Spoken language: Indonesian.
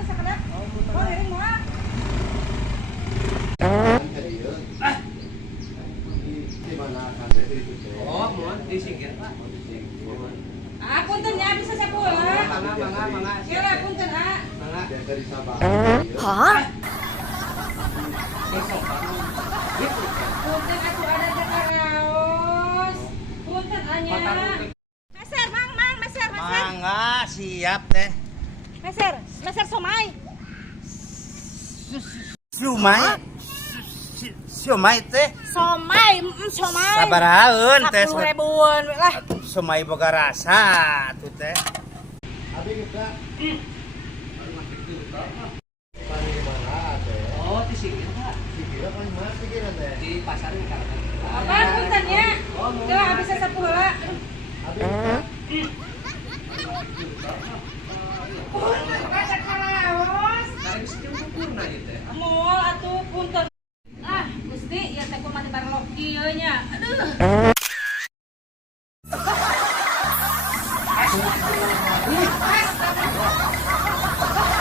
tuh sakedap. Oh, iring moal. Oh, mohon disingkir, Pak. Ah, punten ya bisa sapuheula. Mangga. Kira punten, ah. Mangga. Dari Sabang. Hah? Besok, Pak. Gitu. Punten atuh ada jakaraos. Punten anya. Meser, Mang, meser. Mangga, siap teh. Meser somai. Siomay teh. Somai. Sabaraeun teh. 10.000-an lah. Siomay boga rasa tuh teh. Abi kita. Pani di mana teh? Oh, di sini, Pak. Pikir apa di mana pikiran teh? Di pasar ini kan. Apa punten ya? Kira bisa sapuheula. Abi kita. Punten ada jakaraos. Dari sini sempurna ieu teh. Moal atuh punten. Ah, Gusti, ya teh kumaha barloki ieu nya. Aduh.